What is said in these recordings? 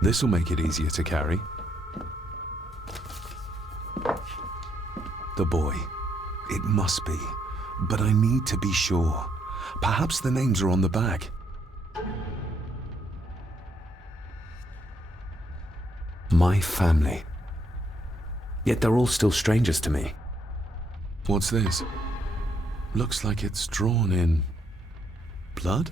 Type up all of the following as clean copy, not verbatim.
This'll make it easier to carry. The boy. It must be. But I need to be sure. Perhaps the names are on the back. My family. Yet they're all still strangers to me. What's this? Looks like it's drawn in blood?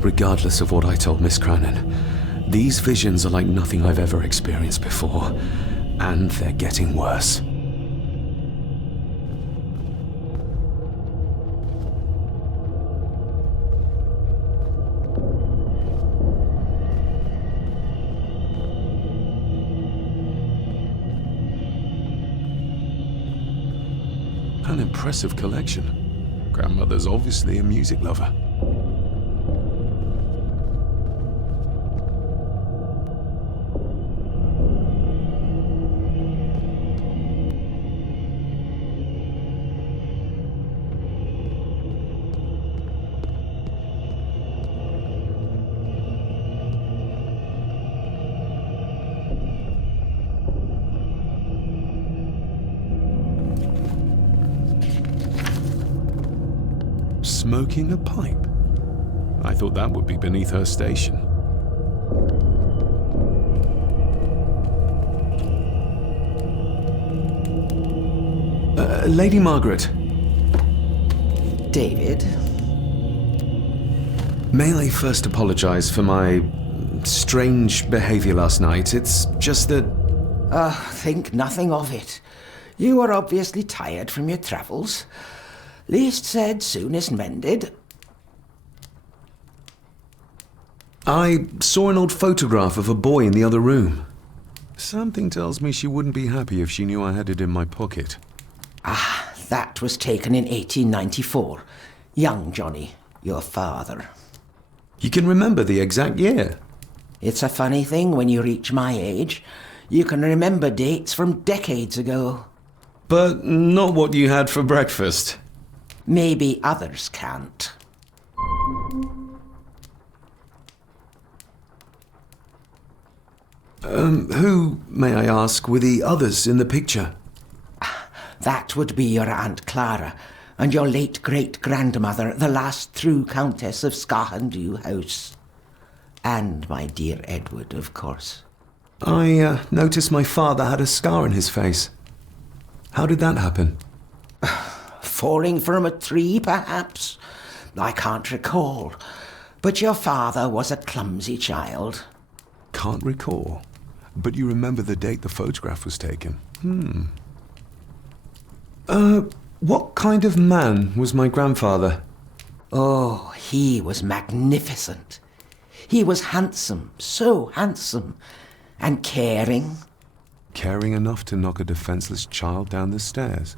Regardless of what I told Miss Cranon, these visions are like nothing I've ever experienced before, and they're getting worse. An impressive collection. Grandmother's obviously a music lover. Smoking a pipe? I thought that would be beneath her station. Lady Margaret. David? May I first apologize for my strange behavior last night? It's just that... Think nothing of it. You were obviously tired from your travels. Least said, soonest mended. I saw an old photograph of a boy in the other room. Something tells me she wouldn't be happy if she knew I had it in my pocket. Ah, that was taken in 1894. Young Johnny, your father. You can remember the exact year? It's a funny thing when you reach my age. You can remember dates from decades ago. But not what you had for breakfast. Maybe others can't. Who, may I ask, were the others in the picture? That would be your Aunt Clara and your late great-grandmother, the last true Countess of Scahendew House. And my dear Edward, of course. I noticed my father had a scar on his face. How did that happen? Falling from a tree, perhaps? I can't recall. But your father was a clumsy child. Can't recall. But you remember the date the photograph was taken? What kind of man was my grandfather? Oh, he was magnificent. He was handsome, so handsome. And caring. Caring enough to knock a defenseless child down the stairs.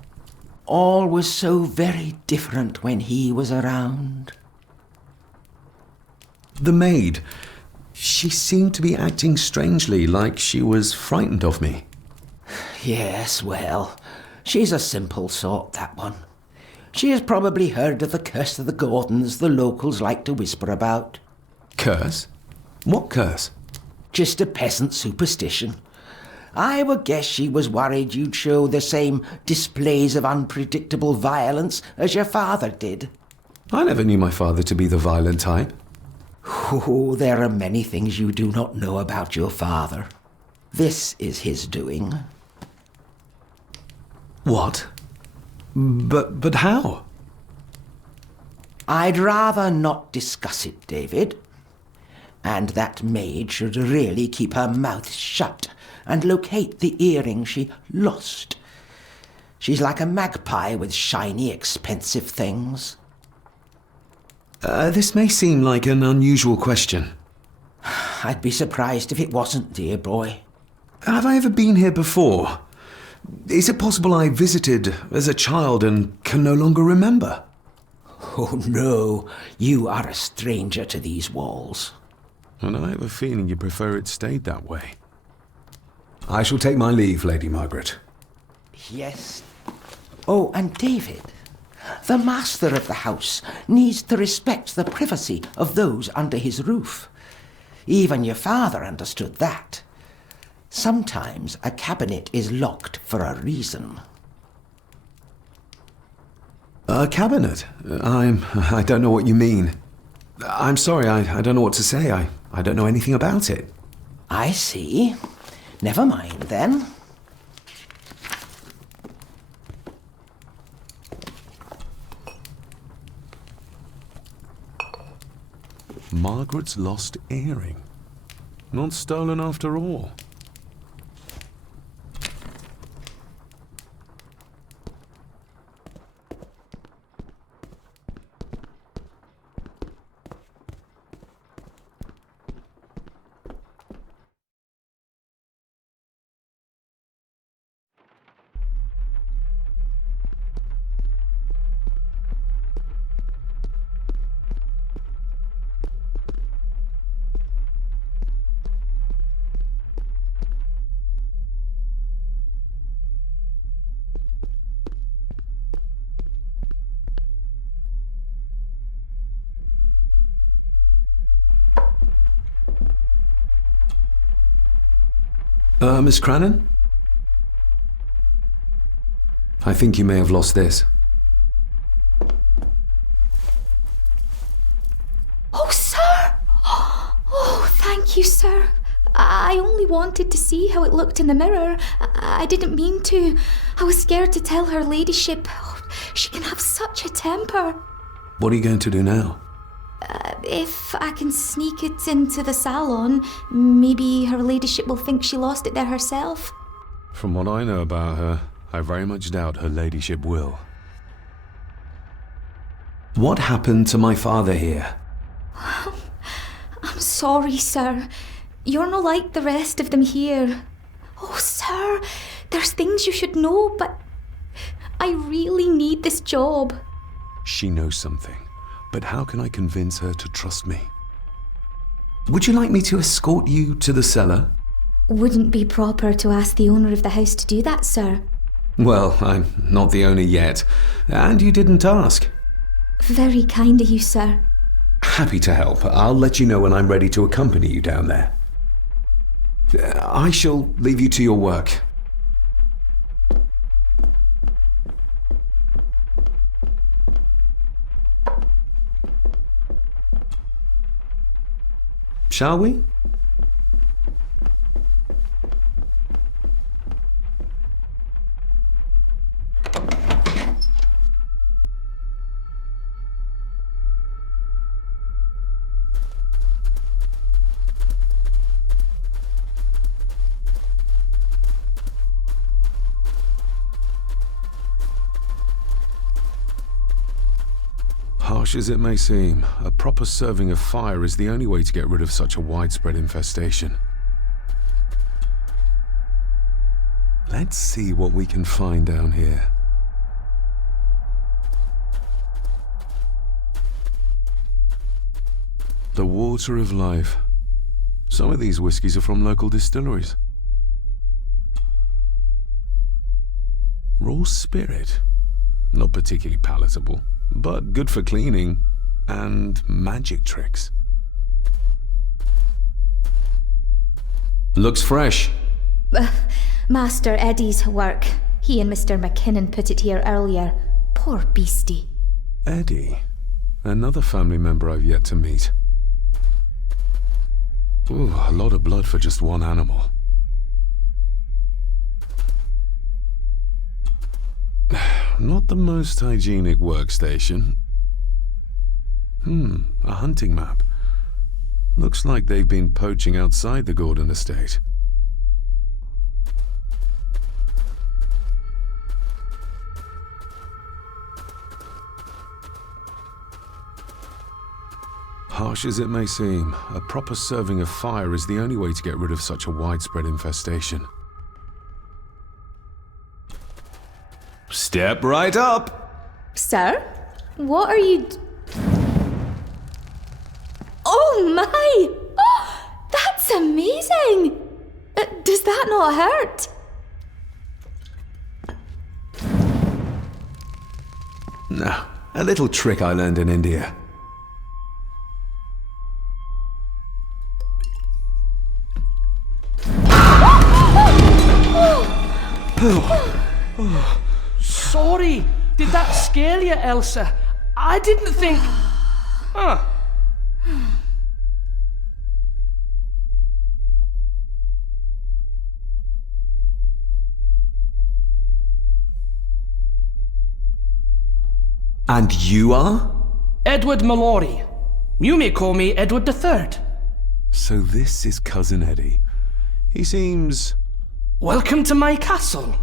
All was so very different when he was around. The maid. She seemed to be acting strangely, like she was frightened of me. Yes, well, she's a simple sort, that one. She has probably heard of the curse of the Gordons the locals like to whisper about. Curse? What curse? Just a peasant superstition. I would guess she was worried you'd show the same displays of unpredictable violence as your father did. I never knew my father to be the violent type. Oh, there are many things you do not know about your father. This is his doing. What? But how? I'd rather not discuss it, David. And that maid should really keep her mouth shut and locate the earring she lost. She's like a magpie with shiny, expensive things. This may seem like an unusual question. I'd be surprised if it wasn't, dear boy. Have I ever been here before? Is it possible I visited as a child and can no longer remember? Oh no, you are a stranger to these walls. And I have a feeling you prefer it stayed that way. I shall take my leave, Lady Margaret. Yes. Oh, and David, the master of the house needs to respect the privacy of those under his roof. Even your father understood that. Sometimes a cabinet is locked for a reason. A cabinet? I don't know what you mean. I'm sorry, I don't know what to say. I don't know anything about it. I see. Never mind, then. Margaret's lost earring. Not stolen after all. Miss Crannan? I think you may have lost this. Oh, sir! Oh, thank you, sir. I only wanted to see how it looked in the mirror. I didn't mean to. I was scared to tell her ladyship. Oh, she can have such a temper. What are you going to do now? If I can sneak it into the salon, maybe her ladyship will think she lost it there herself. From what I know about her, I very much doubt her ladyship will. What happened to my father here? I'm sorry, sir. You're no like the rest of them here. Oh, sir, there's things you should know, but I really need this job. She knows something, but how can I convince her to trust me? Would you like me to escort you to the cellar? Wouldn't be proper to ask the owner of the house to do that, sir. Well, I'm not the owner yet, and you didn't ask. Very kind of you, sir. Happy to help. I'll let you know when I'm ready to accompany you down there. I shall leave you to your work. Shall we? Harsh as it may seem, a proper serving of fire is the only way to get rid of such a widespread infestation. Let's see what we can find down here. The water of life. Some of these whiskies are from local distilleries. Raw spirit. Not particularly palatable, but good for cleaning and magic tricks. Looks fresh. Master Eddie's work. He and Mr. McKinnon put it here earlier. Poor beastie. Eddie? Another family member I've yet to meet. Ooh, a lot of blood for just one animal. Not the most hygienic workstation. A hunting map. Looks like they've been poaching outside the Gordon estate. Harsh as it may seem, a proper serving of fire is the only way to get rid of such a widespread infestation. Step right up! Sir? What are you Oh my! Oh, that's amazing! Does that not hurt? No, a little trick I learned in India. Sorry, did that scare you, Elsa? I didn't think... Huh. And you are? Edward Mallory. You may call me Edward III. So this is Cousin Eddie. He seems... Welcome to my castle.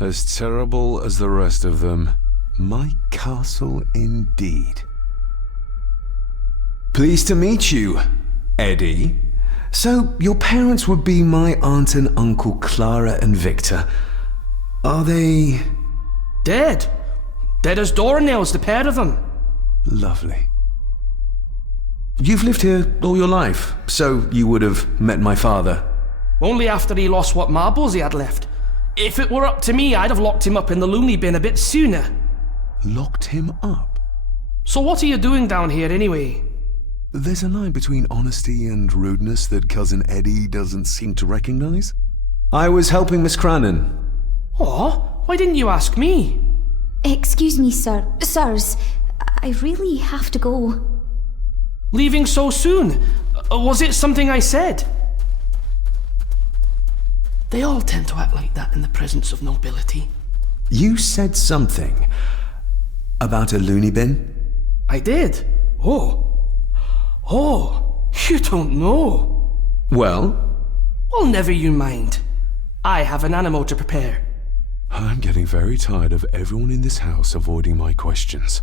as terrible as the rest of them. My castle indeed. Pleased to meet you, Eddie. So, your parents would be my aunt and uncle Clara and Victor. Are they... Dead. Dead as doornails, the pair of them. Lovely. You've lived here all your life, so you would have met my father. Only after he lost what marbles he had left. If it were up to me, I'd have locked him up in the loony bin a bit sooner. Locked him up? So what are you doing down here anyway? There's a line between honesty and rudeness that Cousin Eddie doesn't seem to recognize. I was helping Miss Crannan. Oh, why didn't you ask me? Excuse me, sirs. I really have to go. Leaving so soon? Was it something I said? They all tend to act like that in the presence of nobility. You said something about a loony bin? I did? Oh, you don't know. Well? Well, never you mind. I have an animal to prepare. I'm getting very tired of everyone in this house avoiding my questions.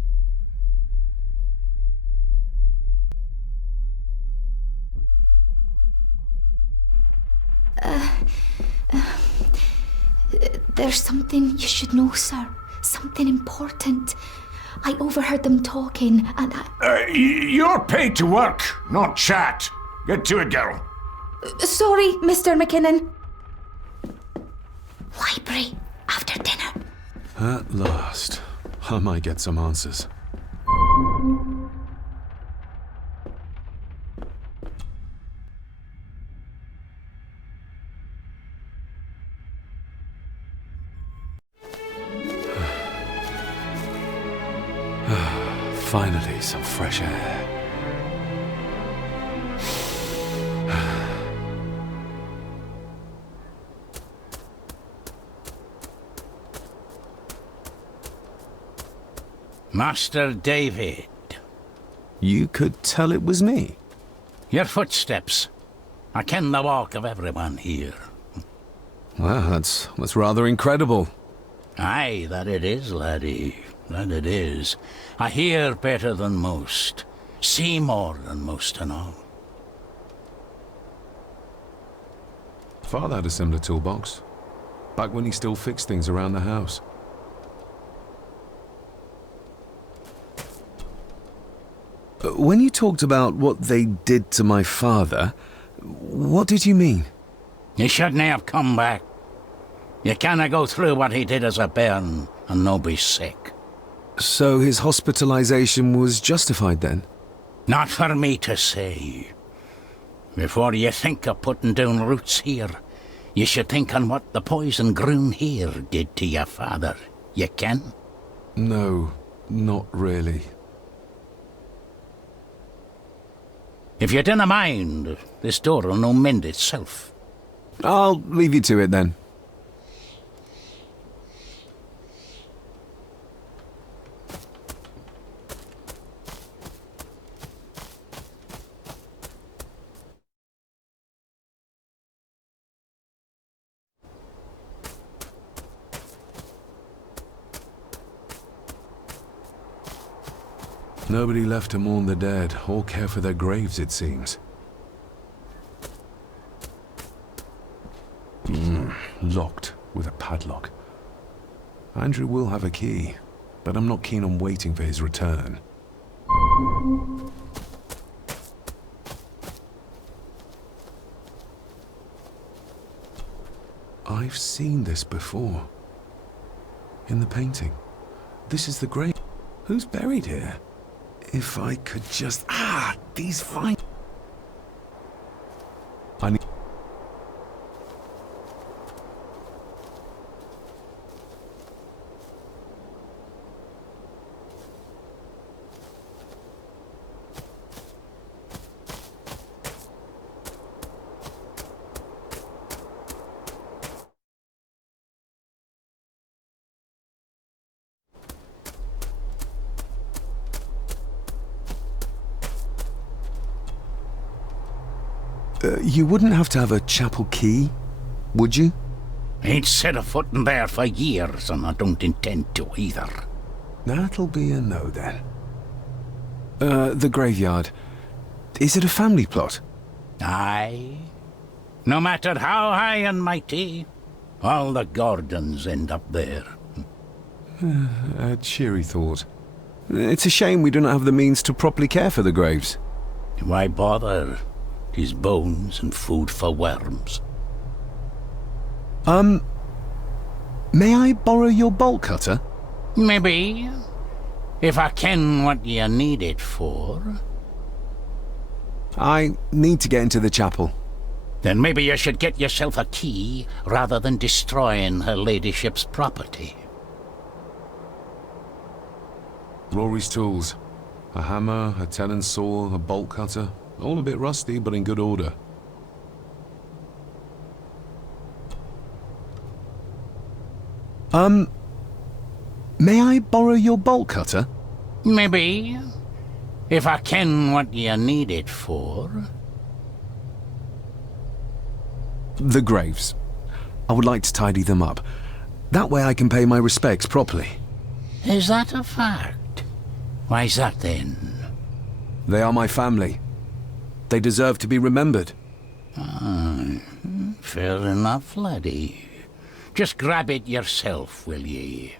There's something you should know, sir. Something important. I overheard them talking, and You're paid to work, not chat. Get to it, girl. Sorry, Mr. McKinnon. Library, after dinner. At last. I might get some answers. Finally, some fresh air. Master David. You could tell it was me. Your footsteps. I ken the walk of everyone here. Wow, that's rather incredible. Aye, that it is, laddie. That it is. I hear better than most. See more than most and all. Father had a similar toolbox. Back when he still fixed things around the house. When you talked about what they did to my father, what did you mean? You shouldn't have come back. You canna go through what he did as a bairn and no be sick. So his hospitalization was justified then? Not for me to say. Before you think of putting down roots here, you should think on what the poison grown here did to your father. You ken? No, not really. If you dinna mind, this door'll no mend itself. I'll leave you to it then. Nobody left to mourn the dead or care for their graves, it seems. Locked with a padlock. Andrew will have a key, but I'm not keen on waiting for his return. I've seen this before. In the painting. This is the grave. Who's buried here? If I could just... these fine... I need... you wouldn't have to have a chapel key, would you? Ain't set a foot in there for years, and I don't intend to either. That'll be a no, then. The graveyard. Is it a family plot? Aye. No matter how high and mighty, all the Gordons end up there. A cheery thought. It's a shame we do not have the means to properly care for the graves. Why bother? 'Tis bones and food for worms. May I borrow your bolt cutter? Maybe. If I ken what you need it for. I need to get into the chapel. Then maybe you should get yourself a key rather than destroying her ladyship's property. Rory's tools. A hammer, a tenon saw, a bolt cutter. All a bit rusty, but in good order. May I borrow your bolt cutter? Maybe. If I ken what you need it for. The graves. I would like to tidy them up. That way I can pay my respects properly. Is that a fact? Why's that then? They are my family. They deserve to be remembered. Fair enough, laddie. Just grab it yourself, will ye?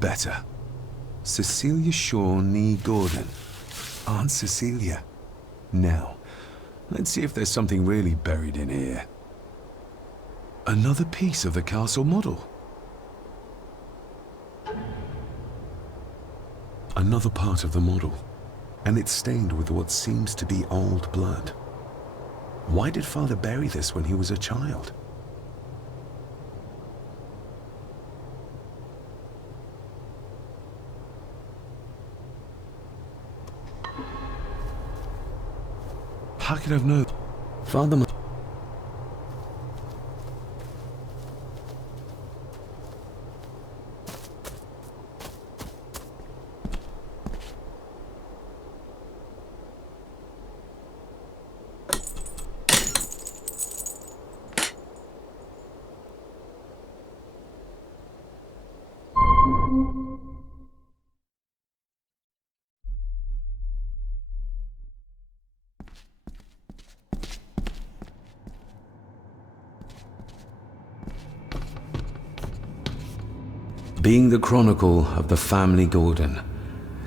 Better. Cecilia Shaw nee Gordon. Aunt Cecilia. Now, let's see if there's something really buried in here. Another piece of the castle model. Another part of the model. And it's stained with what seems to be old blood. Why did Father bury this when he was a child? How could I have known? Father must... Being the chronicle of the family Gordon,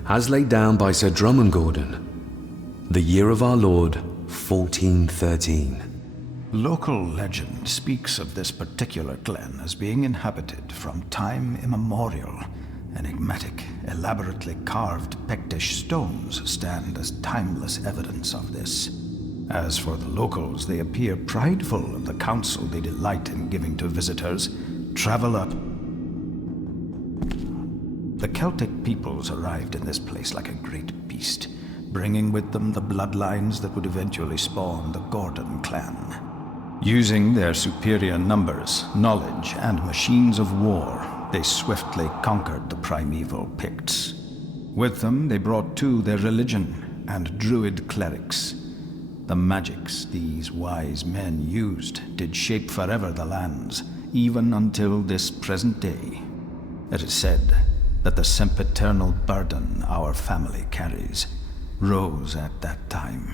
as laid down by Sir Drummond Gordon, the year of our Lord, 1413. Local legend speaks of this particular glen as being inhabited from time immemorial. Enigmatic, elaborately carved Pictish stones stand as timeless evidence of this. As for the locals, they appear prideful of the counsel they delight in giving to visitors. Travel up. The Celtic peoples arrived in this place like a great beast, bringing with them the bloodlines that would eventually spawn the Gordon clan. Using their superior numbers, knowledge, and machines of war, they swiftly conquered the primeval Picts. With them, they brought too their religion and druid clerics. The magics these wise men used did shape forever the lands, even until this present day. It is said that the sempiternal burden our family carries rose at that time.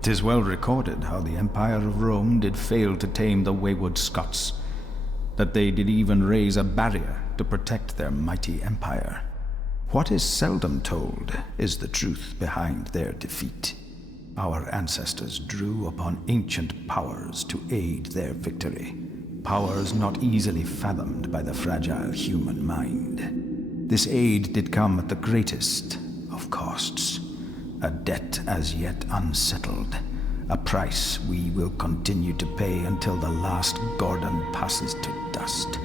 'Tis well recorded how the Empire of Rome did fail to tame the wayward Scots, that they did even raise a barrier to protect their mighty empire. What is seldom told is the truth behind their defeat. Our ancestors drew upon ancient powers to aid their victory, powers not easily fathomed by the fragile human mind. This aid did come at the greatest of costs, a debt as yet unsettled, a price we will continue to pay until the last Gordon passes to dust.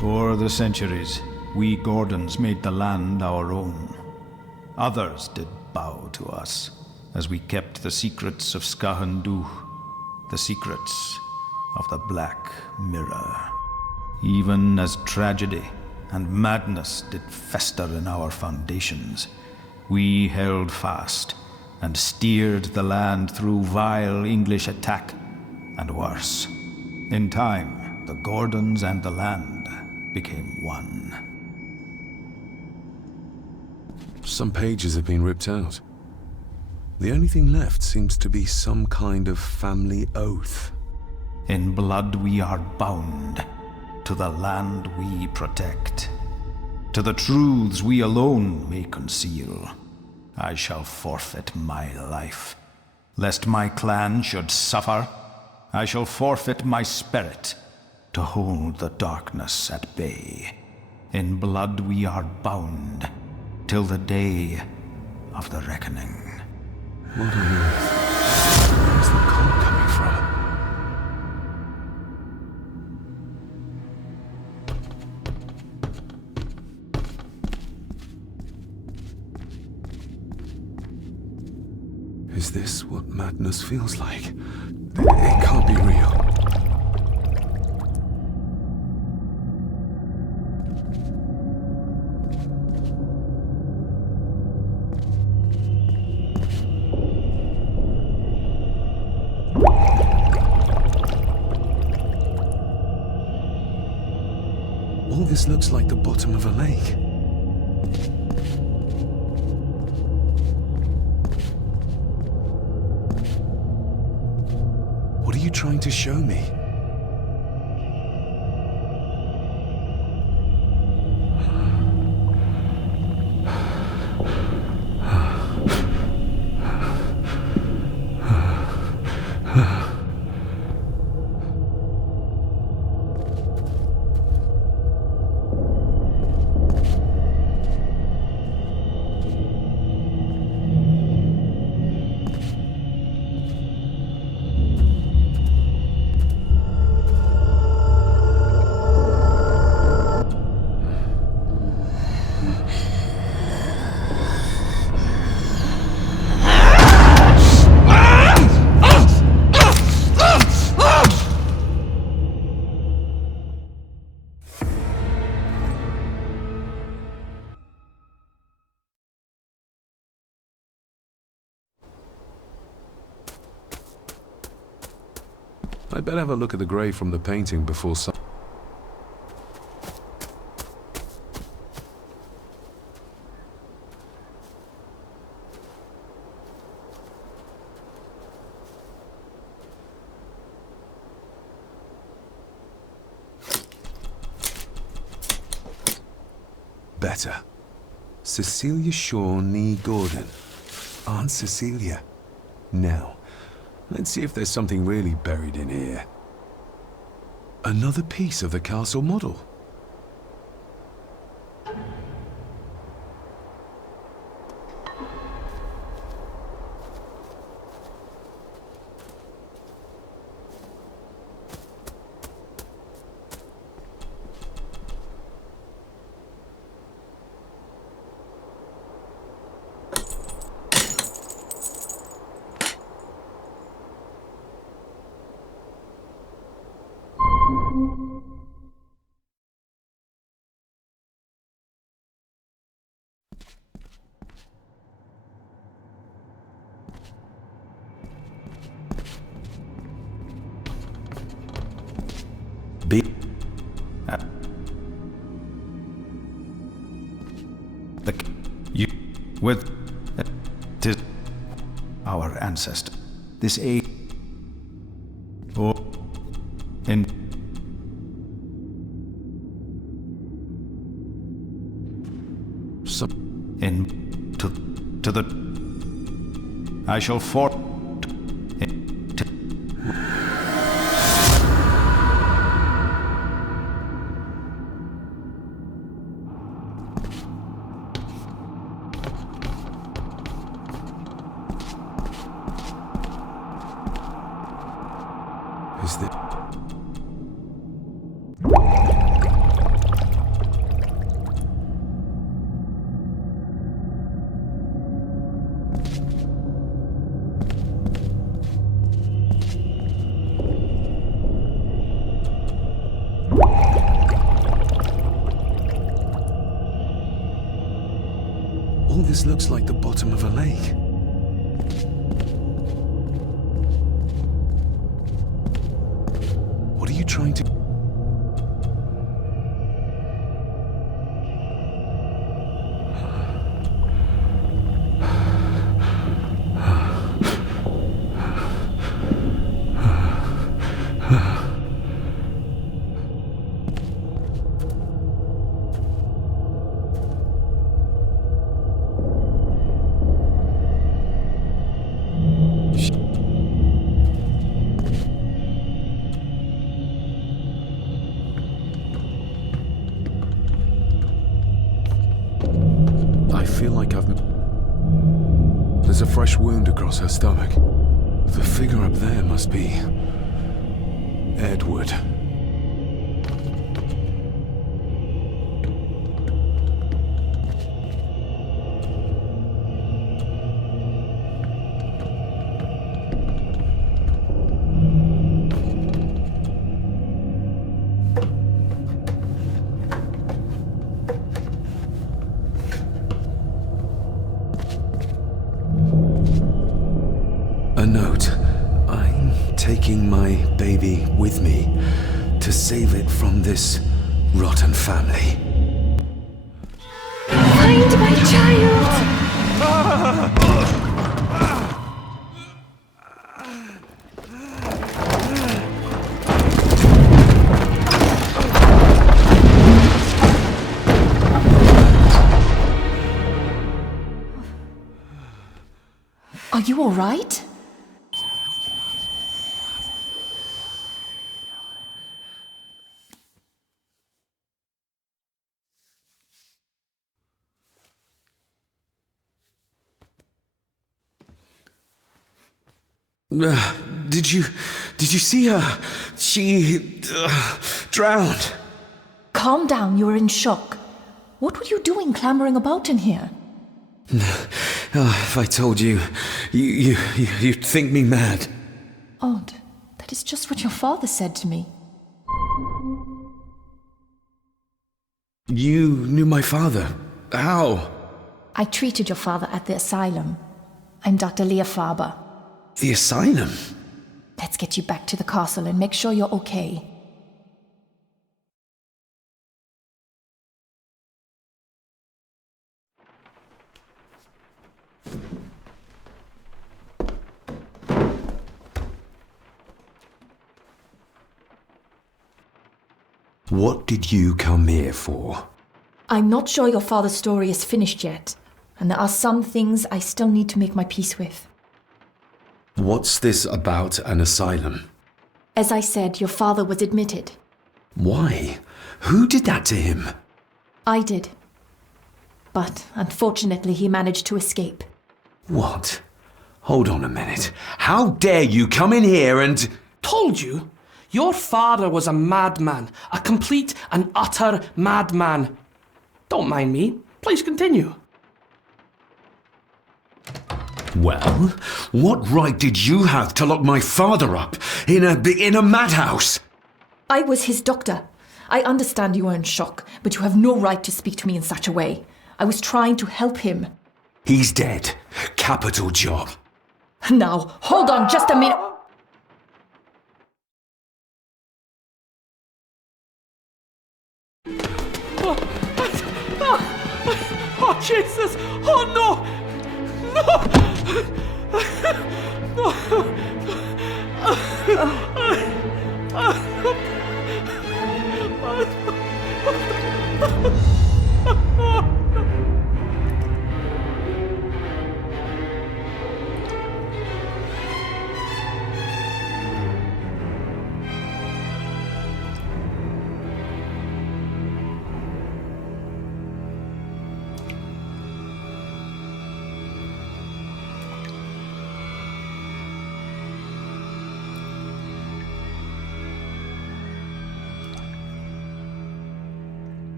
For the centuries, we Gordons made the land our own. Others did bow to us, as we kept the secrets of Skahandu, the secrets of the Black Mirror. Even as tragedy and madness did fester in our foundations, we held fast and steered the land through vile English attack and worse. In time, the Gordons and the land became one. Some pages have been ripped out. The only thing left seems to be some kind of family oath. In blood we are bound to the land we protect, to the truths we alone may conceal. I shall forfeit my life, lest my clan should suffer. I shall forfeit my spirit to hold the darkness at bay. In blood we are bound till the day of the reckoning. What on earth? Where's the call coming from? Is this what madness feels like? It can't be real. All this looks like the bottom of a lake. What are you trying to show me? I'd better have a look at the grave from the painting before some... Better. Cecilia Shaw Nee Gordon. Aunt Cecilia. Now, let's see if there's something really buried in here. Another piece of the castle model. Be the you with tis our ancestor. This age or in in to the I shall fort Is that... All this looks like the bottom of a lake. What are you trying to... I feel like I've... There's a fresh wound across her stomach. The figure up there must be... Edward. A note. I'm taking my baby with me to save it from this rotten family. Find my child! Are you all right? Did you see her? She drowned. Calm down, you're in shock. What were you doing clambering about in here? If I told you, you'd think me mad. Odd. That is just what your father said to me. You knew my father. How? I treated your father at the asylum. I'm Dr. Leah Faber. The asylum? Let's get you back to the castle and make sure you're okay. What did you come here for? I'm not sure your father's story is finished yet, and there are some things I still need to make my peace with. What's this about an asylum? As I said, your father was admitted. Why? Who did that to him? I did. But unfortunately, he managed to escape. What? Hold on a minute. How dare you come in here and... Told you? Your father was a madman. A complete and utter madman. Don't mind me. Please continue. Well, what right did you have to lock my father up in a madhouse? I was his doctor. I understand you are in shock, but you have no right to speak to me in such a way. I was trying to help him. He's dead. Capital job. Now, hold on just a minute. Jesus! Oh no!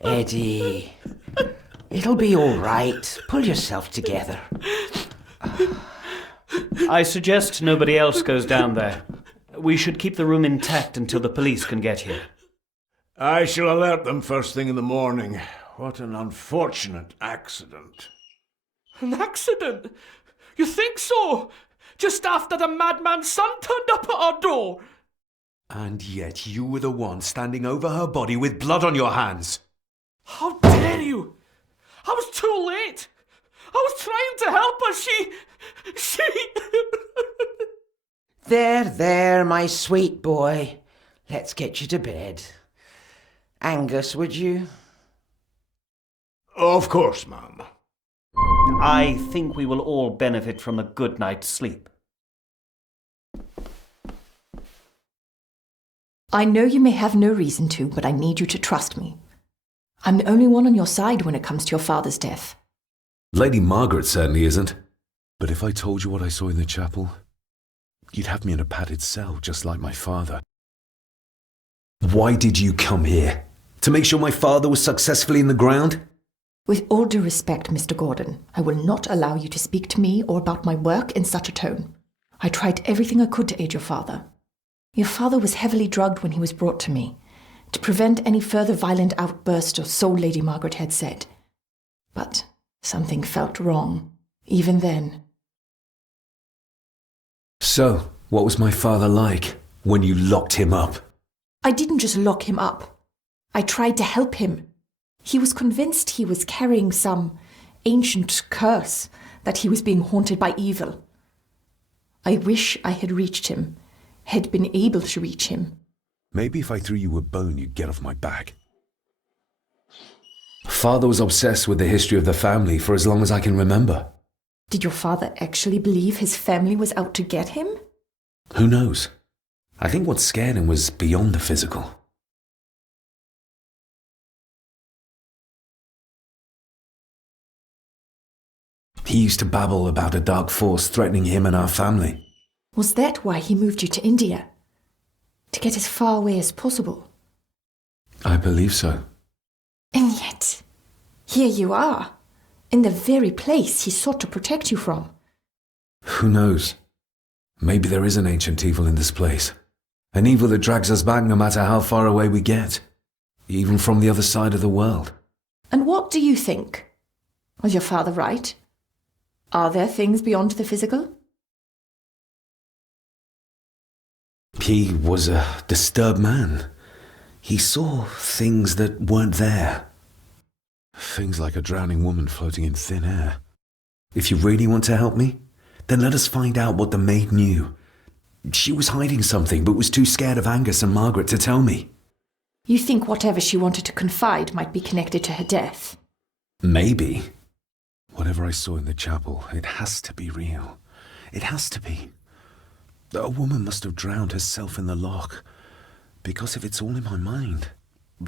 Eddie, it'll be all right. Pull yourself together. I suggest nobody else goes down there. We should keep the room intact until the police can get here. I shall alert them first thing in the morning. What an unfortunate accident. An accident? You think so? Just after the madman's son turned up at our door? And yet you were the one standing over her body with blood on your hands. How dare you! I was too late! I was trying to help her, she... There, my sweet boy. Let's get you to bed. Angus, would you? Of course, ma'am. I think we will all benefit from a good night's sleep. I know you may have no reason to, but I need you to trust me. I'm the only one on your side when it comes to your father's death. Lady Margaret certainly isn't. But if I told you what I saw in the chapel, you'd have me in a padded cell, just like my father. Why did you come here? To make sure my father was successfully in the ground? With all due respect, Mr. Gordon, I will not allow you to speak to me or about my work in such a tone. I tried everything I could to aid your father. Your father was heavily drugged when he was brought to me, to prevent any further violent outburst, or so Lady Margaret had said. But something felt wrong, even then. So, what was my father like when you locked him up? I didn't just lock him up. I tried to help him. He was convinced he was carrying some ancient curse, that he was being haunted by evil. I wish I had reached him, had been able to reach him. Maybe if I threw you a bone, you'd get off my back. Father was obsessed with the history of the family for as long as I can remember. Did your father actually believe his family was out to get him? Who knows? I think what scared him was beyond the physical. He used to babble about a dark force threatening him and our family. Was that why he moved you to India? To get as far away as possible? I believe so. And yet, here you are, in the very place he sought to protect you from. Who knows? Maybe there is an ancient evil in this place. An evil that drags us back no matter how far away we get. Even from the other side of the world. And what do you think? Was your father right? Are there things beyond the physical? He was a disturbed man. He saw things that weren't there. Things like a drowning woman floating in thin air. If you really want to help me, then let us find out what the maid knew. She was hiding something, but was too scared of Angus and Margaret to tell me. You think whatever she wanted to confide might be connected to her death? Maybe. Whatever I saw in the chapel, it has to be real. It has to be. A woman must have drowned herself in the loch. Because if it's all in my mind,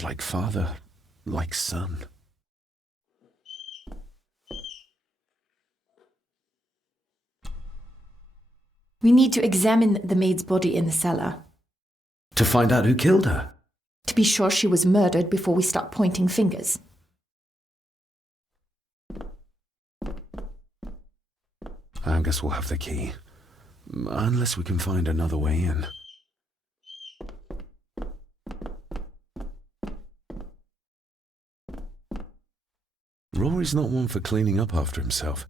like father, like son. We need to examine the maid's body in the cellar. To find out who killed her? To be sure she was murdered before we start pointing fingers. Angus will have the key. Unless we can find another way in. Rory's not one for cleaning up after himself.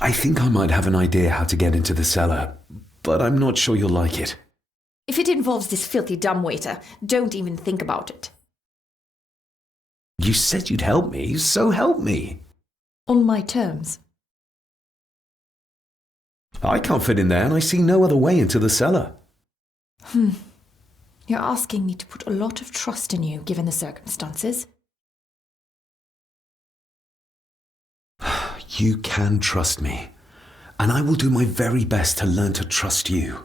I think I might have an idea how to get into the cellar, but I'm not sure you'll like it. If it involves this filthy dumbwaiter, don't even think about it. You said you'd help me, so help me. On my terms. I can't fit in there and I see no other way into the cellar. You're asking me to put a lot of trust in you, given the circumstances. You can trust me, and I will do my very best to learn to trust you.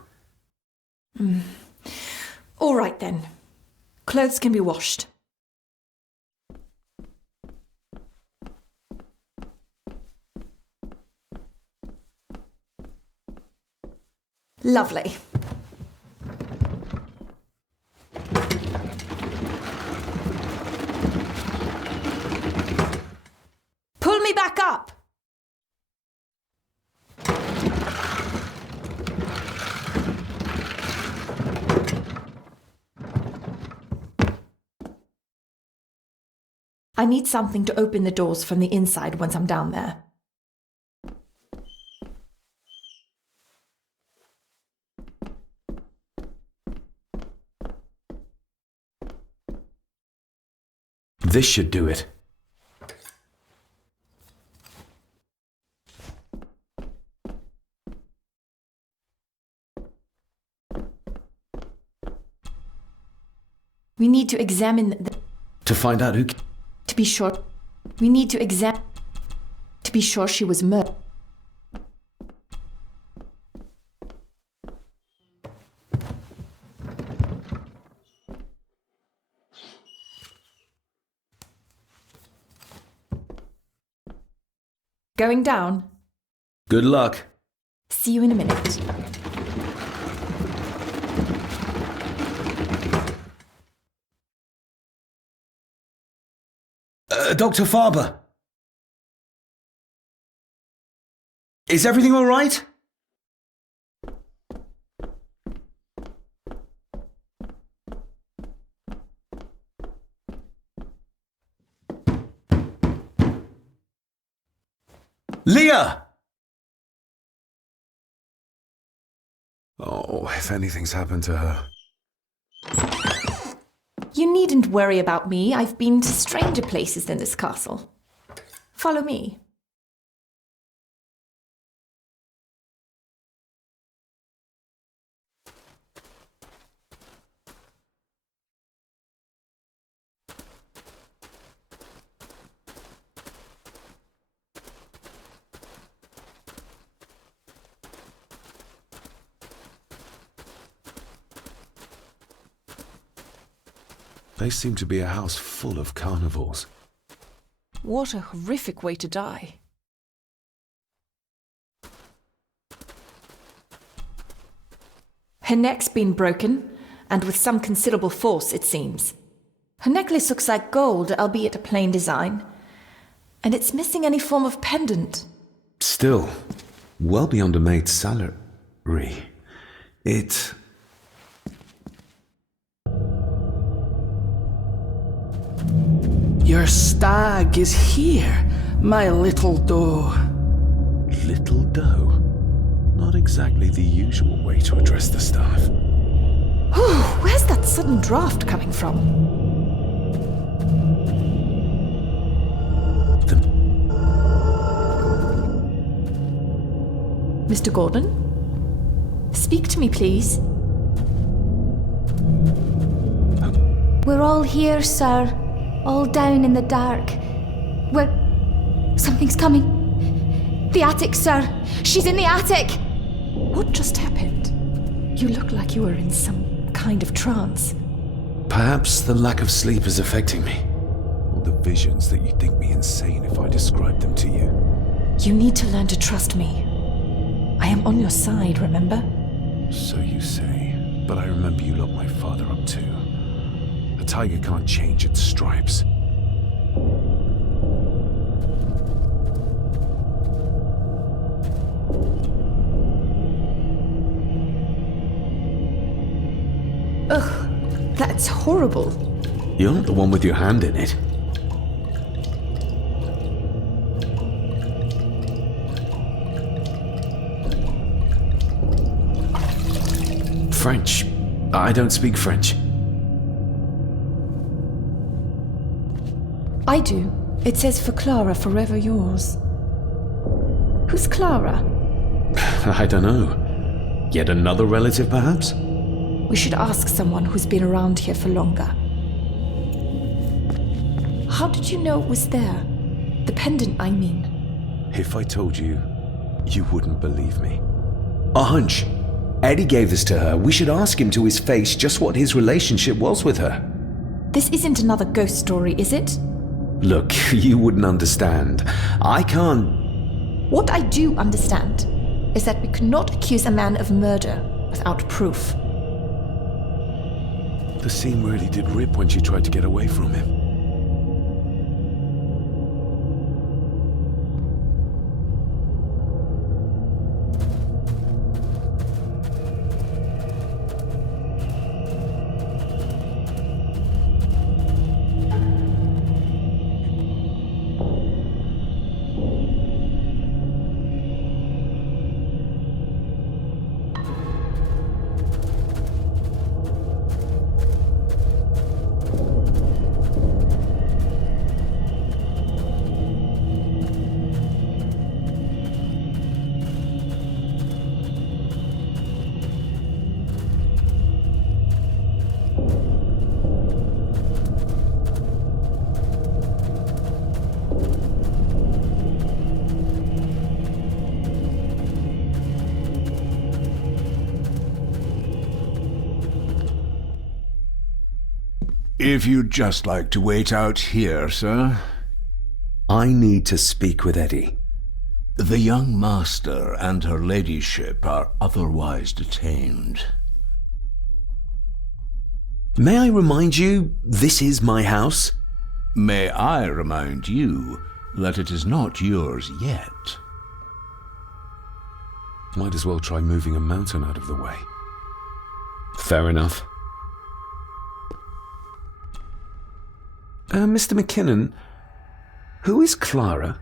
All right then. Clothes can be washed. Lovely. Pull me back up! I need something to open the doors from the inside once I'm down there. This should do it. We need to examine the... To find out who... To be sure... We need to examine... To be sure she was murdered. Going down. Good luck. See you in a minute. Dr. Farber. Is everything all right? Leah! Oh, if anything's happened to her. You needn't worry about me. I've been to stranger places than this castle. Follow me. They seem to be a house full of carnivores. What a horrific way to die. Her neck's been broken, and with some considerable force, it seems. Her necklace looks like gold, albeit a plain design, and it's missing any form of pendant. Still, well beyond a maid's salary. It... Your stag is here, my little doe. Little doe? Not exactly the usual way to address the staff. Where's that sudden draft coming from? Mr. Gordon? Speak to me, please. We're all here, sir. All down in the dark. Something's coming. The attic, sir. She's in the attic. What just happened? You look like you were in some kind of trance. Perhaps the lack of sleep is affecting me. Or the visions that you'd think me insane if I described them to you. You need to learn to trust me. I am on your side, remember? So you say. But I remember you locked my father up too. A tiger can't change its stripes. Ugh, that's horrible. You're not the one with your hand in it. French. I don't speak French. I do. It says for Clara, forever yours. Who's Clara? I don't know. Yet another relative, perhaps? We should ask someone who's been around here for longer. How did you know it was there? The pendant, I mean. If I told you, you wouldn't believe me. A hunch. Eddie gave this to her. We should ask him to his face just what his relationship was with her. This isn't another ghost story, is it? Look, you wouldn't understand. I can't... What I do understand is that we cannot accuse a man of murder without proof. The scene really did rip when she tried to get away from him. If you'd just like to wait out here, sir. I need to speak with Eddie. The young master and her ladyship are otherwise detained. May I remind you, this is my house? May I remind you that it is not yours yet? Might as well try moving a mountain out of the way. Fair enough. Mr. McKinnon, who is Clara?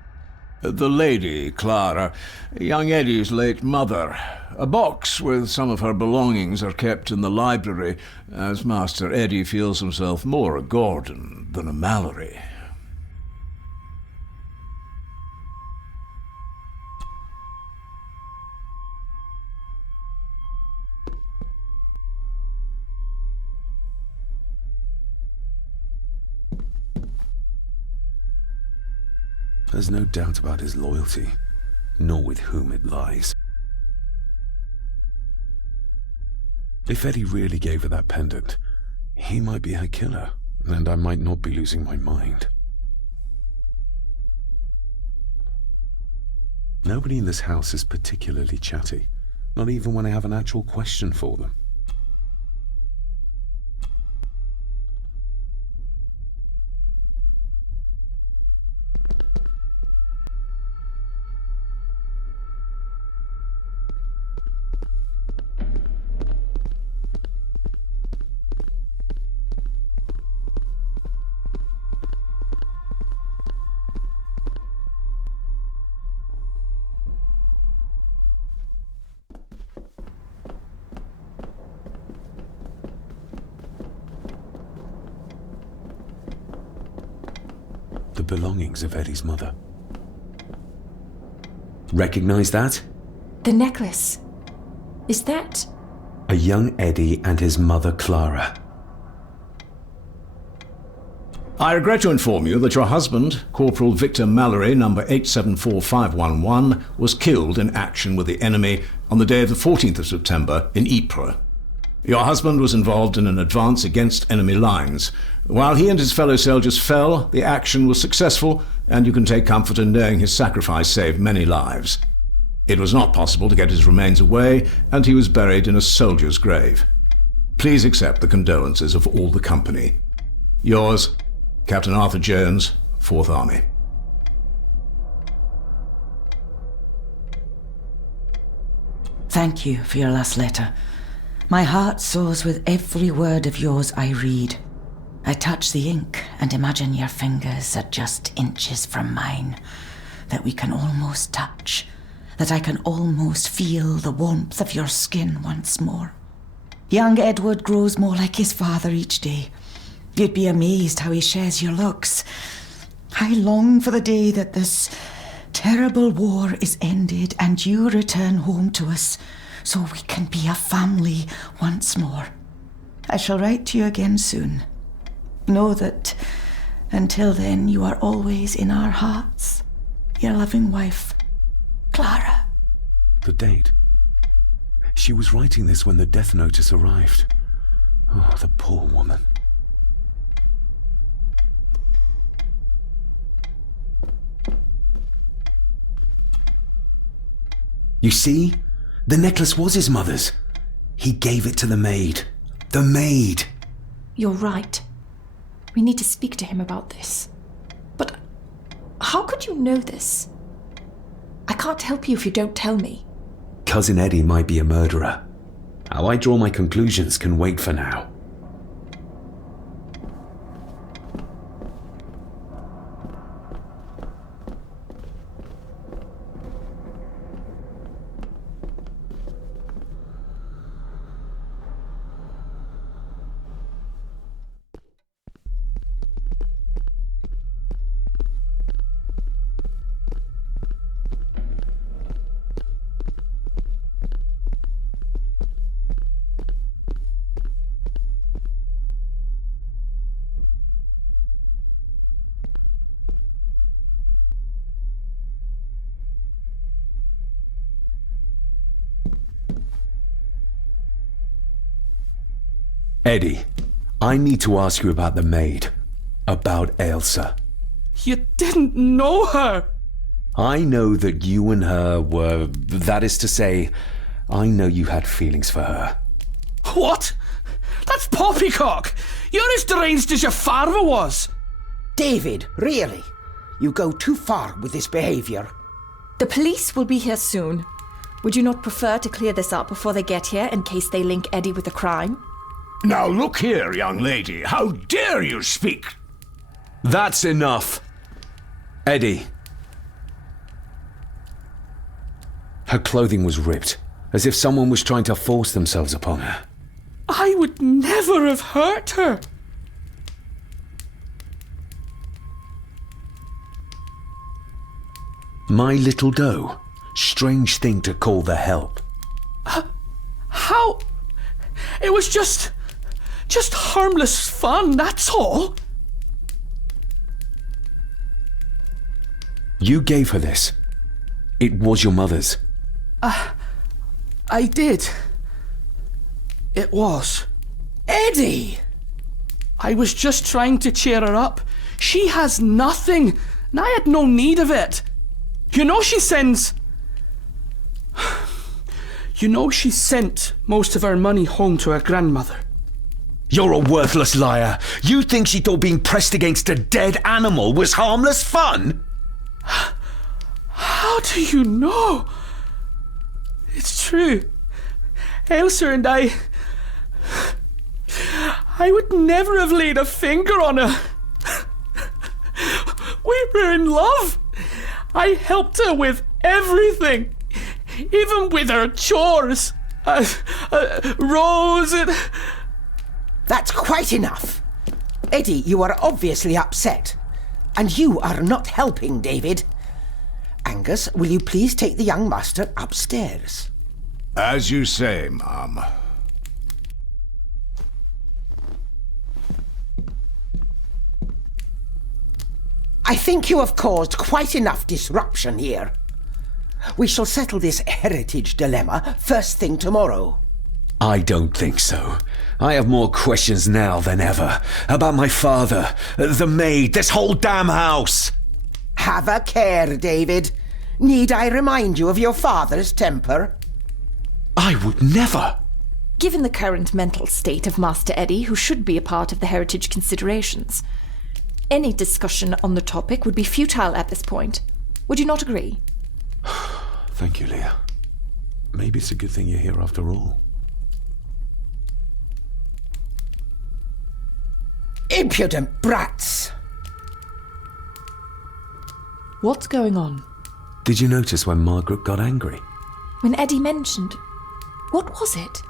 The lady, Clara, young Eddie's late mother. A box with some of her belongings are kept in the library, as Master Eddie feels himself more a Gordon than a Mallory. There's no doubt about his loyalty, nor with whom it lies. If Eddie really gave her that pendant, he might be her killer, and I might not be losing my mind. Nobody in this house is particularly chatty, not even when I have an actual question for them. The belongings of Eddie's mother. Recognize that? The necklace. Is that... A young Eddie and his mother Clara. I regret to inform you that your husband, Corporal Victor Mallory, number 874511, was killed in action with the enemy on the day of the 14th of September in Ypres. Your husband was involved in an advance against enemy lines. While he and his fellow soldiers fell, the action was successful, and you can take comfort in knowing his sacrifice saved many lives. It was not possible to get his remains away, and he was buried in a soldier's grave. Please accept the condolences of all the company. Yours, Captain Arthur Jones, 4th Army. Thank you for your last letter. My heart soars with every word of yours I read. I touch the ink and imagine your fingers are just inches from mine, that we can almost touch, that I can almost feel the warmth of your skin once more. Young Edward grows more like his father each day. You'd be amazed how he shares your looks. I long for the day that this terrible war is ended and you return home to us, so we can be a family once more. I shall write to you again soon. Know that until then you are always in our hearts. Your loving wife, Clara. The date. She was writing this when the death notice arrived. Oh, the poor woman. You see? The necklace was his mother's. He gave it to the maid. The maid! You're right. We need to speak to him about this. But how could you know this? I can't help you if you don't tell me. Cousin Eddie might be a murderer. How I draw my conclusions can wait for now. Eddie, I need to ask you about the maid. About Ailsa. You didn't know her! I know that you and her were... That is to say, I know you had feelings for her. What? That's poppycock! You're as deranged as your father was! David, really? You go too far with this behaviour. The police will be here soon. Would you not prefer to clear this up before they get here in case they link Eddie with the crime? Now look here, young lady. How dare you speak? That's enough. Eddie. Her clothing was ripped, as if someone was trying to force themselves upon her. I would never have hurt her. My little doe. Strange thing to call the help. How? It was just harmless fun, that's all. You gave her this. It was your mother's. I did. It was. Eddie! I was just trying to cheer her up. She has nothing, and I had no need of it. You know she sends most of her money home to her grandmother. You're a worthless liar. You think she thought being pressed against a dead animal was harmless fun? How do you know? It's true. Ailsa and I would never have laid a finger on her. We were in love. I helped her with everything. Even with her chores. Rose and... That's quite enough. Eddie, you are obviously upset. And you are not helping, David. Angus, will you please take the young master upstairs? As you say, Mum. I think you have caused quite enough disruption here. We shall settle this heritage dilemma first thing tomorrow. I don't think so. I have more questions now than ever. About my father, the maid, this whole damn house. Have a care, David. Need I remind you of your father's temper? I would never. Given the current mental state of Master Eddie, who should be a part of the heritage considerations, any discussion on the topic would be futile at this point. Would you not agree? Thank you, Leah. Maybe it's a good thing you're here after all. Impudent brats! What's going on? Did you notice when Margaret got angry? When Eddie mentioned... What was it?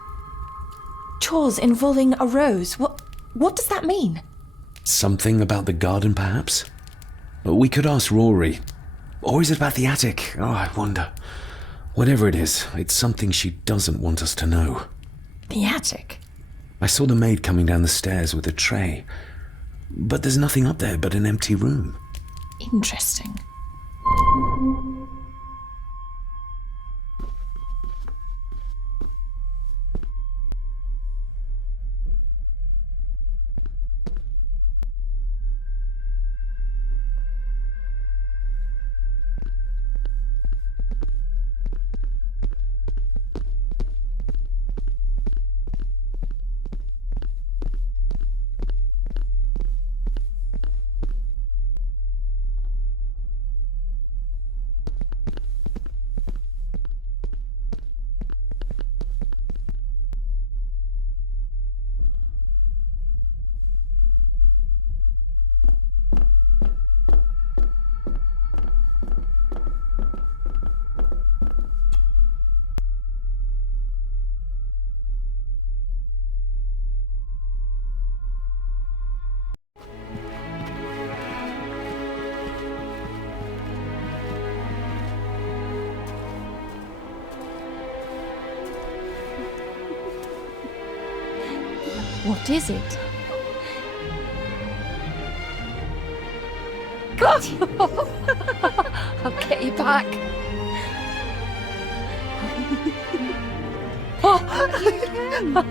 Chores involving a rose. What does that mean? Something about the garden, perhaps? We could ask Rory. Or is it about the attic? Oh, I wonder. Whatever it is, it's something she doesn't want us to know. The attic? I saw the maid coming down the stairs with a tray. But there's nothing up there but an empty room. Interesting. What is it? I'll get you back.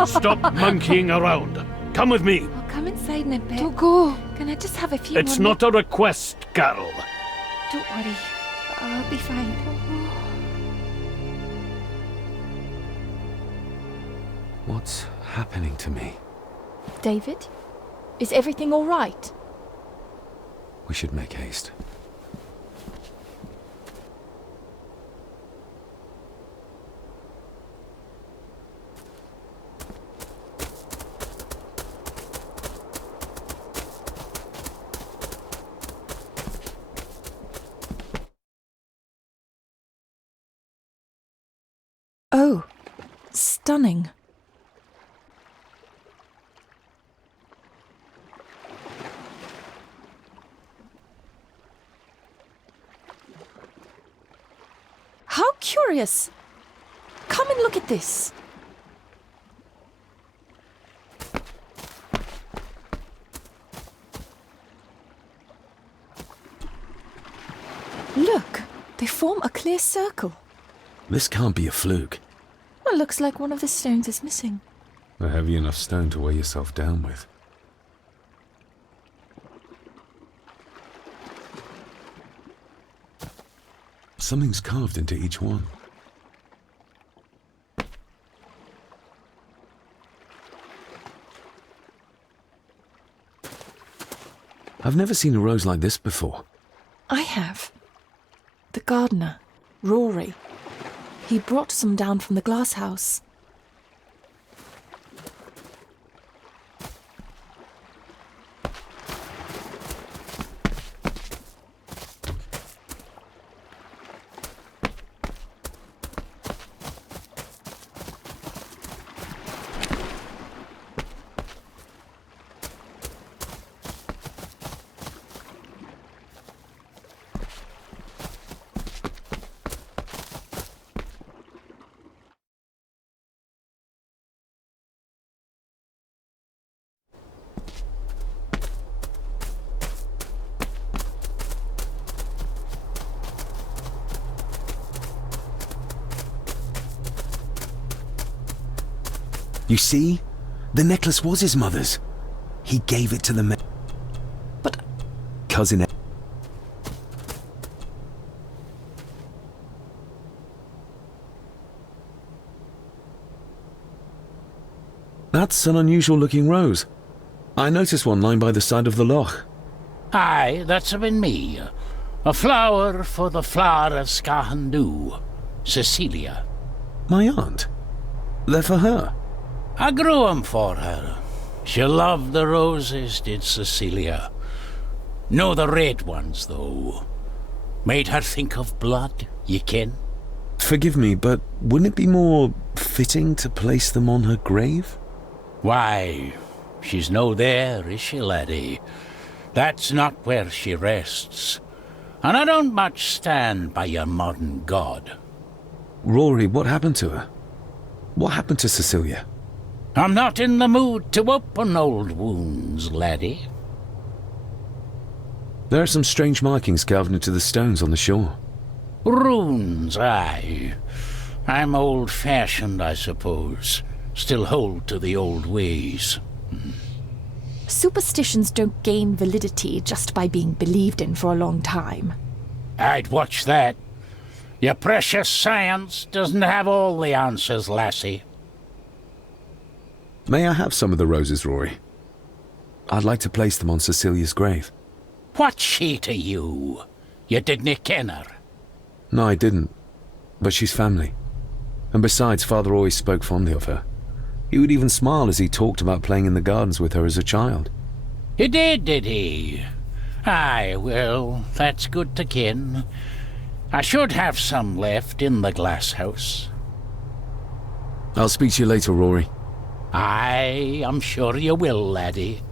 Stop monkeying around. Come with me. I'll come inside in a bit. Don't go. Can I just have a few It's more not a request, Carol. Don't worry. I'll be fine. What's happening to me? David? Is everything all right? We should make haste. Oh, stunning. How curious! Come and look at this. Look, they form a clear circle. This can't be a fluke. Well, looks like one of the stones is missing. A heavy enough stone to weigh yourself down with. Something's carved into each one. I've never seen a rose like this before. I have. The gardener, Rory. He brought some down from the glass house. You see? The necklace was his mother's. He gave it to the But... cousin. That's an unusual looking rose. I noticed one lying by the side of the loch. Aye, that's been me. A flower for the flower of Skahandu, Cecilia. My aunt? They're for her. I grew 'em for her. She loved the roses, did Cecilia. No, the red ones, though. Made her think of blood, ye ken. Forgive me, but wouldn't it be more fitting to place them on her grave? Why, she's no there, is she, laddie? That's not where she rests. And I don't much stand by your modern god. Rory, what happened to her? What happened to Cecilia? I'm not in the mood to open old wounds, laddie. There are some strange markings carved into the stones on the shore. Runes, aye. I'm old-fashioned, I suppose. Still hold to the old ways. Superstitions don't gain validity just by being believed in for a long time. I'd watch that. Your precious science doesn't have all the answers, lassie. May I have some of the roses, Rory? I'd like to place them on Cecilia's grave. What's she to you? You didn't ken her. No, I didn't. But she's family. And besides, Father always spoke fondly of her. He would even smile as he talked about playing in the gardens with her as a child. He did he? Aye, well, that's good to ken. I should have some left in the glass house. I'll speak to you later, Rory. Aye, I'm sure you will, laddie.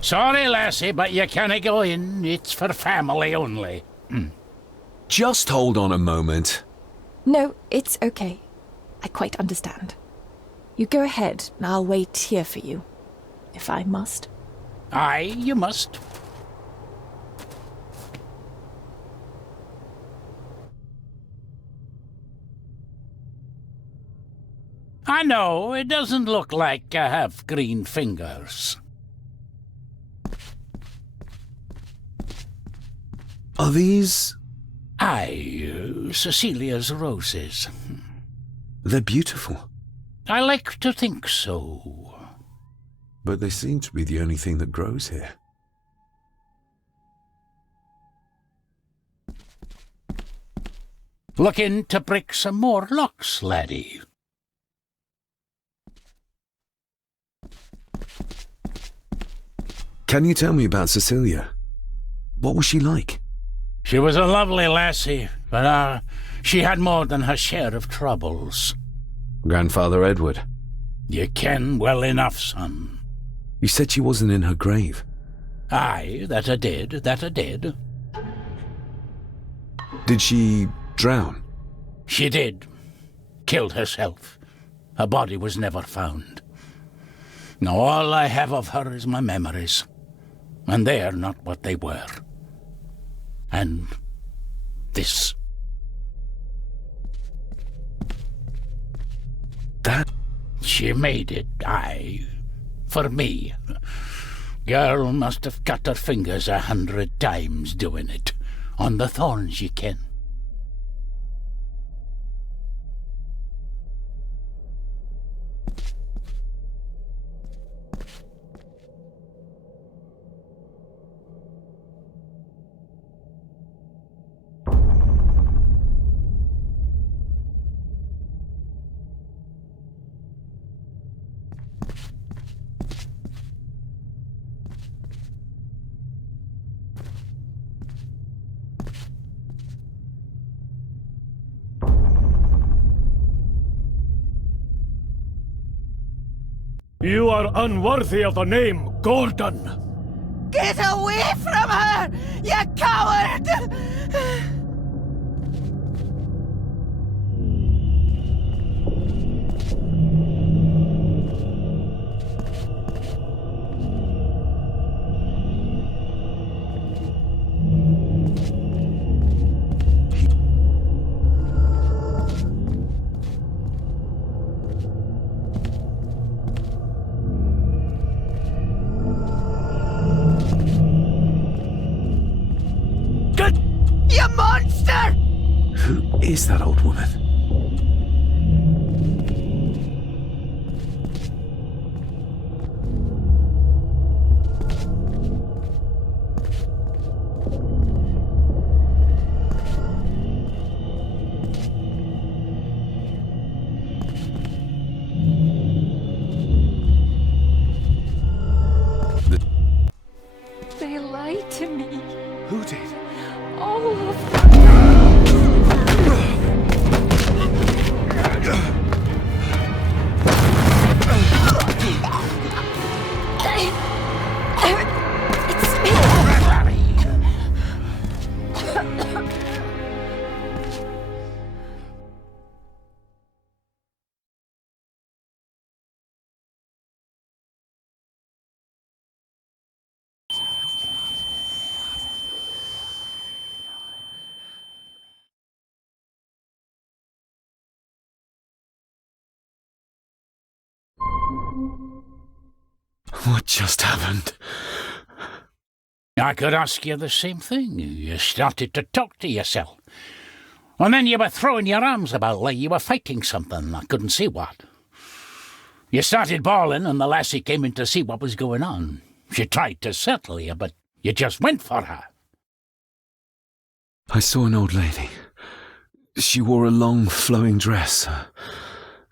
Sorry, lassie, but you can't go in. It's for family only. Just hold on a moment. No, it's okay. I quite understand. You go ahead, and I'll wait here for you, if I must. Aye, you must. I know, it doesn't look like I have green fingers. Are these... Aye, Cecilia's roses. They're beautiful. I like to think so. But they seem to be the only thing that grows here. Looking to break some more locks, laddie. Can you tell me about Cecilia? What was she like? She was a lovely lassie, but she had more than her share of troubles. Grandfather Edward. You ken well enough, son. You said she wasn't in her grave. Aye, that I did. Did she drown? She did. Killed herself. Her body was never found. Now all I have of her is my memories. And they're not what they were. And this. That? She made it, aye. For me. Girl must have cut her fingers 100 times doing it. On the thorns, ye ken. You are unworthy of the name Gordon. Get away from her, you coward! You monster! Who is that old woman? What just happened? I could ask you the same thing. You started to talk to yourself. And then you were throwing your arms about like you were fighting something. I couldn't see what. You started bawling and the lassie came in to see what was going on. She tried to settle you, but you just went for her. I saw an old lady. She wore a long, flowing dress.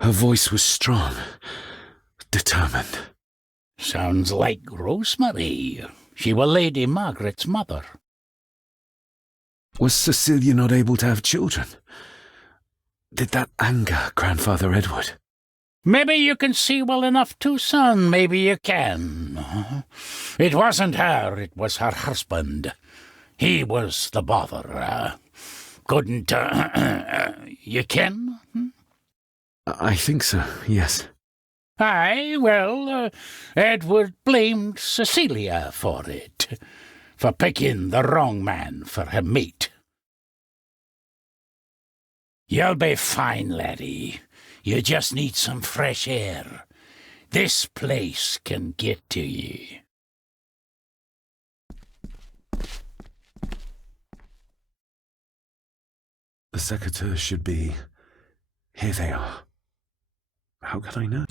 Her voice was strong, determined. Sounds like Rosemary. She was Lady Margaret's mother. Was Cecilia not able to have children? Did that anger Grandfather Edward? Maybe you can see well enough too, son. Maybe you can. It wasn't her, it was her husband. He was the bother. Couldn't, you ken? I think so, yes. Aye, well, Edward blamed Cecilia for it, for picking the wrong man for her mate. You'll be fine, laddie. You just need some fresh air. This place can get to you. The secateurs should be... Here they are. How could I know?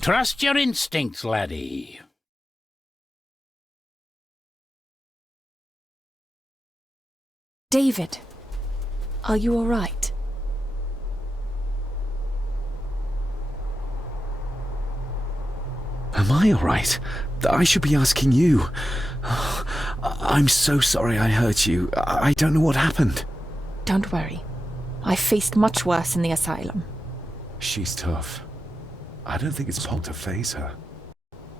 Trust your instincts, laddie. David, are you all right? Am I all right? I should be asking you. I'm so sorry I hurt you. I don't know what happened. Don't worry. I faced much worse in the asylum. She's tough. I don't think it's possible to face her.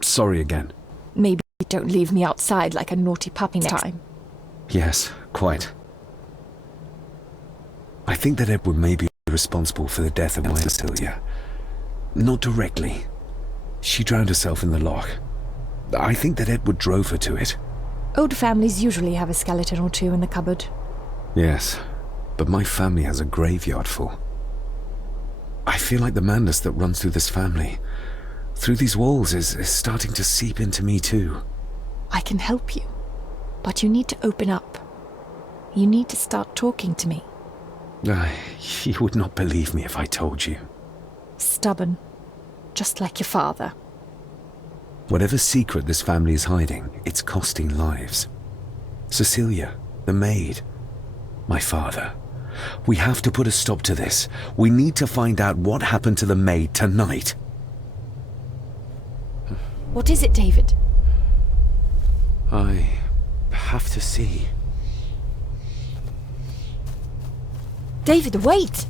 Sorry again. Maybe don't leave me outside like a naughty puppy next time. Yes, quite. I think that Edward may be responsible for the death of my Cecilia. Not directly. She drowned herself in the loch. I think that Edward drove her to it. Old families usually have a skeleton or two in the cupboard. Yes, but my family has a graveyard full. I feel like the madness that runs through this family, through these walls, is starting to seep into me too. I can help you, but you need to open up. You need to start talking to me. You would not believe me if I told you. Stubborn, just like your father. Whatever secret this family is hiding, it's costing lives. Cecilia, the maid, my father. We have to put a stop to this. We need to find out what happened to the maid tonight. What is it, David? I have to see. David, wait!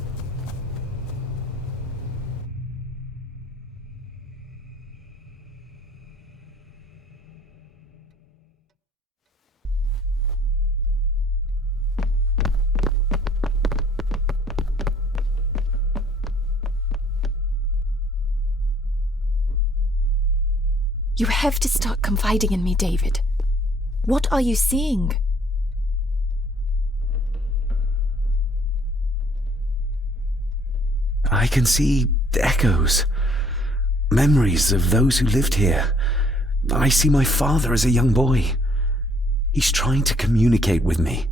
You have to start confiding in me, David. What are you seeing? I can see echoes, memories of those who lived here. I see my father as a young boy. He's trying to communicate with me.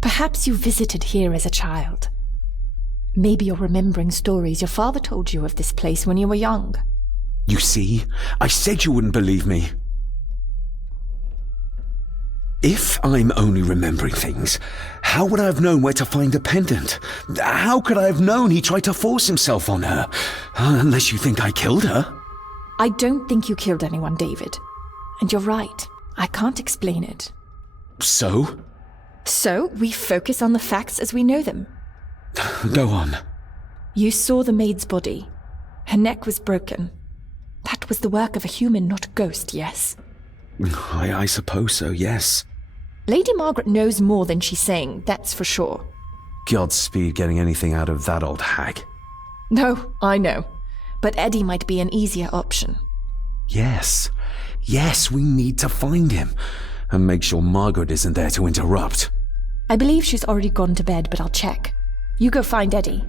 Perhaps you visited here as a child. Maybe you're remembering stories your father told you of this place when you were young. You see? I said you wouldn't believe me. If I'm only remembering things, how would I have known where to find a pendant? How could I have known he tried to force himself on her? Unless you think I killed her. I don't think you killed anyone, David. And you're right. I can't explain it. So? So, we focus on the facts as we know them. Go on. You saw the maid's body. Her neck was broken. That was the work of a human, not a ghost, yes? I suppose so, yes. Lady Margaret knows more than she's saying, that's for sure. Godspeed getting anything out of that old hag. No, I know. But Eddie might be an easier option. Yes. Yes, we need to find him. And make sure Margaret isn't there to interrupt. I believe she's already gone to bed, but I'll check. You go find Eddie.